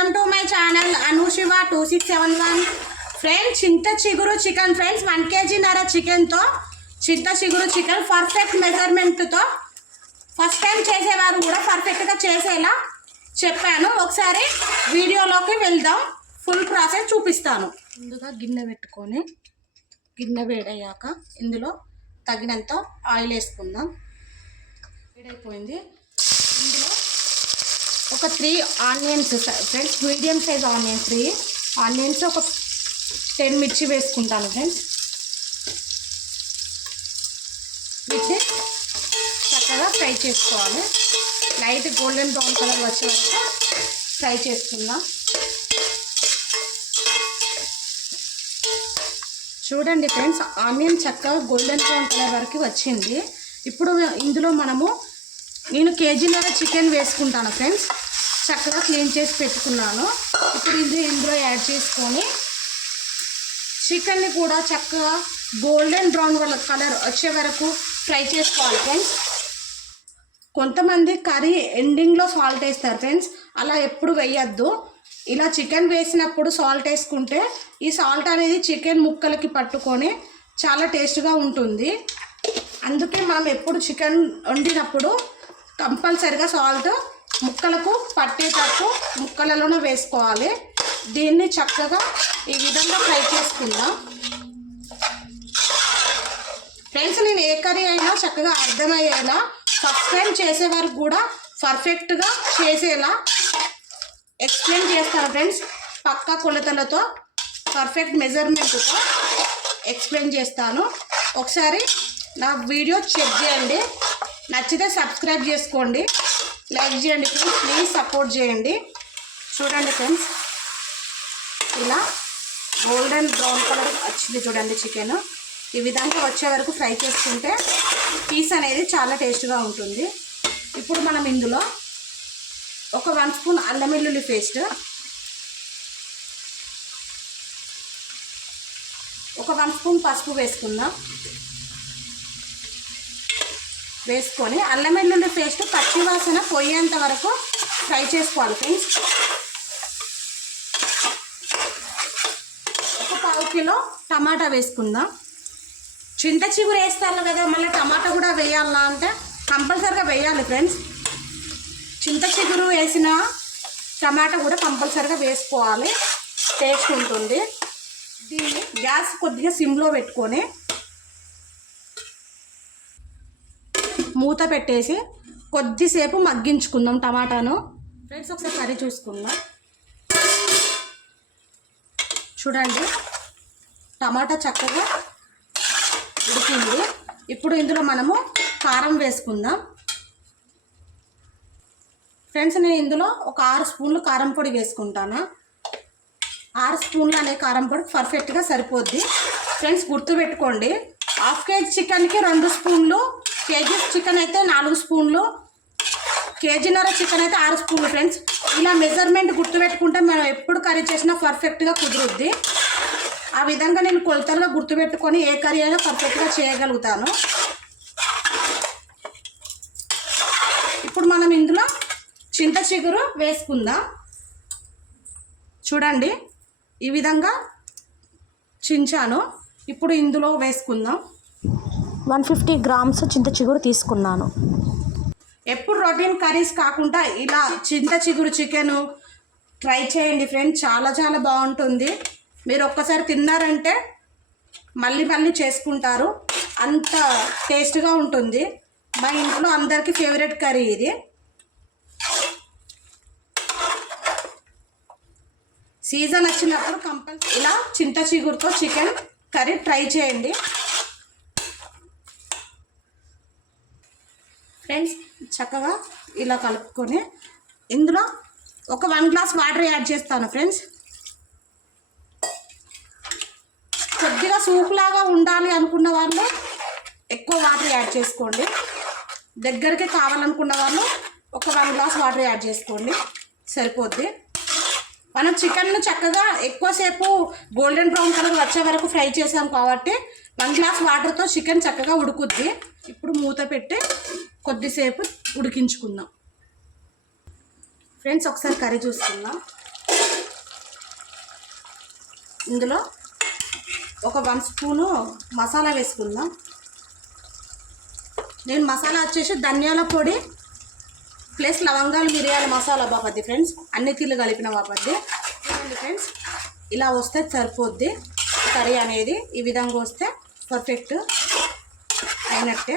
Welcome to my channel Anushiva two six seven one. Friends చింత చిగురు chicken. Friends one KG నర చికెన్తో చింత చిగురు చికెన్ పర్ఫెక్ట్ మెజర్మెంట్తో. ఫస్ట్ టైం చేసేవారు కూడా పర్ఫెక్ట్గా చేసేలా చెప్పాను. ఒకసారి వీడియోలోకి వెళ్దాం. ఫుల్ ప్రాసెస్ చూపిస్తాను. ముందుగా గిన్నె పెట్టుకొని గిన్నె వేడయ్యాక ఇందులో తగినంత ఆయిల్ వేసుకుందాం. వేడైపోయింది. ఒక three onions friends medium size onions three onions ఒక టెన్ మిర్చి వేసుకుంటాను ఫ్రెండ్స్ మిర్చి చక్కగా ఫ్రై చేసుకోవాలి. లైట్ గోల్డెన్ బ్రౌన్ కలర్ వచ్చే వరకు ఫ్రై చేసుకుందాం. చూడండి ఫ్రెండ్స్ ఆనియన్ చక్కగా గోల్డెన్ బ్రౌన్ కలర్ వరకు వచ్చింది. ఇప్పుడు ఇందులో మనము నేను కేజీన్నర చికెన్ వేసుకుంటాను ఫ్రెండ్స్ చక్కగా క్లీన్ చేసి పెట్టుకున్నాను. ఇప్పుడు ఇది ఇందులో యాడ్ చేసుకొని చికెన్ని కూడా చక్కగా గోల్డెన్ బ్రౌన్ కలర్ వచ్చే వరకు ఫ్రై చేసుకోవాలి ఫ్రెండ్స్. కొంతమంది కర్రీ ఎండింగ్లో సాల్ట్ వేస్తారు ఫ్రెండ్స్. అలా ఎప్పుడు వేయద్దు. ఇలా చికెన్ వేసినప్పుడు సాల్ట్ వేసుకుంటే ఈ సాల్ట్ అనేది చికెన్ ముక్కలకి పట్టుకొని చాలా టేస్ట్గా ఉంటుంది. అందుకే మనం ఎప్పుడు చికెన్ వండినప్పుడు కంపల్సరిగా సాల్ట్ ముక్కలకు పట్టేటట్టు ముక్కలలోనే వేసుకోవాలి. దీన్ని చక్కగా ఈ విధంగా ఫ్రై చేసుకుందాం. ఫ్రెండ్స్ నేను ఏ కర్రీ అయినా చక్కగా అర్థమయ్యేలా ఫస్ట్ టైం వరకు కూడా పర్ఫెక్ట్గా చేసేలా ఎక్స్ప్లెయిన్ చేస్తాను ఫ్రెండ్స్. పక్క కొలతలతో పర్ఫెక్ట్ మెజర్మెంట్తో ఎక్స్ప్లెయిన్ చేస్తాను. ఒకసారి నా వీడియో చెక్ చేయండి. నచ్చితే సబ్స్క్రైబ్ చేసుకోండి. లైక్ చేయండి ఫ్రెండ్స్ ప్లీజ్ సపోర్ట్ చేయండి. చూడండి ఫ్రెండ్స్ ఇలా గోల్డెన్ బ్రౌన్ కలర్ వచ్చింది చూడండి చికెన్ ఈ విధంగా వచ్చే వరకు ఫ్రై చేసుకుంటే పీస్ అనేది చాలా టేస్ట్గా ఉంటుంది. ఇప్పుడు మనం ఇందులో ఒక వన్ స్పూన్ అల్లం వెల్లుల్లి పేస్ట్ ఒక వన్ స్పూన్ పసుపు వేసుకుందాం. వేసుకొని అల్లం వెల్లుల్లి పేస్ట్ పచ్చి వాసన పోయేంత వరకు ఫ్రై చేసుకోవాలి ఫ్రెండ్స్. ఒక పావు కిలో టమాటా వేసుకుందాం. చింత చిగురు వేస్తారు కదా మళ్ళీ టమాటా కూడా వేయాలా అంటే కంపల్సరిగా వేయాలి ఫ్రెండ్స్. చింత చిగురు వేసిన టమాటా కూడా కంపల్సరిగా వేసుకోవాలి. టేస్ట్ ఉంటుంది. దీన్ని గ్యాస్ కొద్దిగా సిమ్లో పెట్టుకొని మూత పెట్టేసి కొద్దిసేపు మగ్గించుకుందాం టమాటాను. ఫ్రెండ్స్ ఒకసారి కర్రీ చూసుకుందాం. చూడండి టమాటా చక్కగా ఉడికింది. ఇప్పుడు ఇందులో మనము కారం వేసుకుందాం. ఫ్రెండ్స్ నేను ఇందులో ఒక ఆరు స్పూన్లు కారం పొడి వేసుకుంటాను. ఆరు స్పూన్లు అనే కారం పొడి పర్ఫెక్ట్గా సరిపోద్ది. ఫ్రెండ్స్ గుర్తుపెట్టుకోండి హాఫ్ కేజీ చికెన్కి రెండు స్పూన్లు కేజీ చికెన్ అయితే నాలుగు స్పూన్లు. కేజీన్నర చికెన్ అయితే ఆరు స్పూన్లు ఫ్రెండ్స్. ఇలా మెజర్మెంట్ గుర్తుపెట్టుకుంటే మనం ఎప్పుడు కర్రీ చేసినా పర్ఫెక్ట్గా కుదురుద్ది. ఆ విధంగా నేను కొలతలుగా గుర్తుపెట్టుకొని ఏ కర్రీ అయినా పర్ఫెక్ట్గా చేయగలుగుతాను. ఇప్పుడు మనం ఇందులో చింత చిగురు వేసుకుందాం. చూడండి ఈ విధంగా చించాను. ఇప్పుడు ఇందులో వేసుకుందాం. వన్ ఫిఫ్టీ గ్రామ్స్ చింత చిగురు తీసుకున్నాను. ఎప్పుడు రొటీన్ కర్రీస్ కాకుండా ఇలా చింత చిగురు చికెను ట్రై చేయండి ఫ్రెండ్స్. చాలా చాలా బాగుంటుంది. మీరు ఒక్కసారి తిన్నారంటే మళ్ళీ మళ్ళీ చేసుకుంటారు. అంత టేస్ట్గా ఉంటుంది. మా ఇంట్లో అందరికీ ఫేవరెట్ కర్రీ ఇది. సీజన్ వచ్చినప్పుడు కంపల్సరీ ఇలా చింత చిగురుతో చికెన్ కర్రీ ట్రై చేయండి. ఫ్రెండ్స్ చక్కగా ఇలా కలుపుకొని ఇందులో ఒక వన్ గ్లాస్ వాటర్ యాడ్ చేస్తాను ఫ్రెండ్స్. కొద్దిగా సూప్లాగా ఉండాలి అనుకున్న వాళ్ళు ఎక్కువ వాటర్ యాడ్ చేసుకోండి. దగ్గరికి కావాలనుకున్న వాళ్ళు ఒక వన్ గ్లాస్ వాటర్ యాడ్ చేసుకోండి. సరిపోద్ది. మనం చికెన్ను చక్కగా ఎక్కువసేపు గోల్డెన్ బ్రౌన్ కలర్ వచ్చే వరకు ఫ్రై చేసాం కాబట్టి వన్ గ్లాస్ వాటర్తో చికెన్ చక్కగా ఉడుకుద్ది. ఇప్పుడు మూత పెట్టి కొద్దిసేపు ఉడికించుకుందాం. ఫ్రెండ్స్ ఒకసారి కర్రీ చూసుకుందాం. ఇందులో ఒక వన్ స్పూను మసాలా వేసుకుందాం. నేను మసాలా వచ్చేసి ధనియాల పొడి ప్లస్ లవంగాలు మిరియాల మసాలా బాపద్ది ఫ్రెండ్స్. అన్ని తీర్లు కలిపిన బాపద్ది. ఫ్రెండ్స్ ఇలా వస్తే సరిపోద్ది. కర్రీ అనేది ఈ విధంగా వస్తే పర్ఫెక్ట్ అయినట్టే.